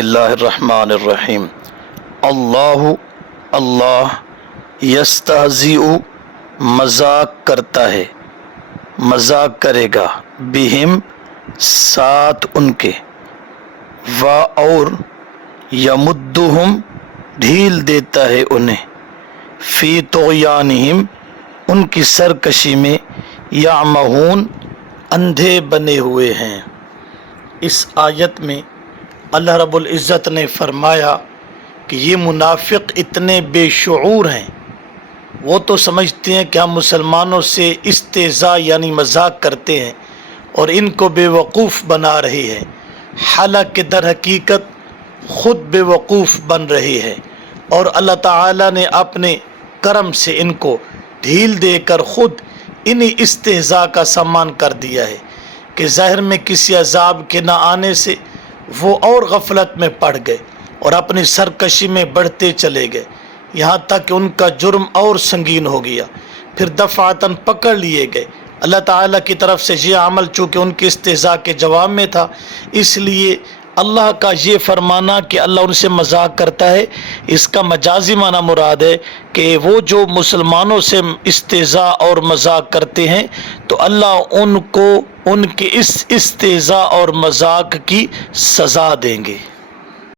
اللہ الرحمن الرحیم۔ اللہ یستہزئ مذاق کرتا ہے، مذاق کرے گا، بہم ساتھ ان کے، اور یمدہم ڈھیل دیتا ہے انہیں، فی طغیانہم ان کی سرکشی میں، یعمہون اندھے بنے ہوئے ہیں۔ اس آیت میں اللہ رب العزت نے فرمایا کہ یہ منافق اتنے بے شعور ہیں، وہ تو سمجھتے ہیں کہ ہم مسلمانوں سے استہزاء یعنی مذاق کرتے ہیں اور ان کو بے وقوف بنا رہے ہیں، حالانکہ در حقیقت خود بے وقوف بن رہے ہیں، اور اللہ تعالیٰ نے اپنے کرم سے ان کو ڈھیل دے کر خود انہی استہزاء کا سامان کر دیا ہے کہ ظاہر میں کسی عذاب کے نہ آنے سے وہ اور غفلت میں پڑ گئے اور اپنی سرکشی میں بڑھتے چلے گئے، یہاں تک کہ ان کا جرم اور سنگین ہو گیا، پھر دفعتاً پکڑ لیے گئے۔ اللہ تعالیٰ کی طرف سے یہ عمل چونکہ ان کے استہزاء کے جواب میں تھا، اس لیے اللہ کا یہ فرمانا کہ اللہ ان سے مذاق کرتا ہے، اس کا مجازی معنی مراد ہے کہ وہ جو مسلمانوں سے استہزاء اور مذاق کرتے ہیں تو اللہ ان کو ان کے اس استہزاء اور مذاق کی سزا دیں گے۔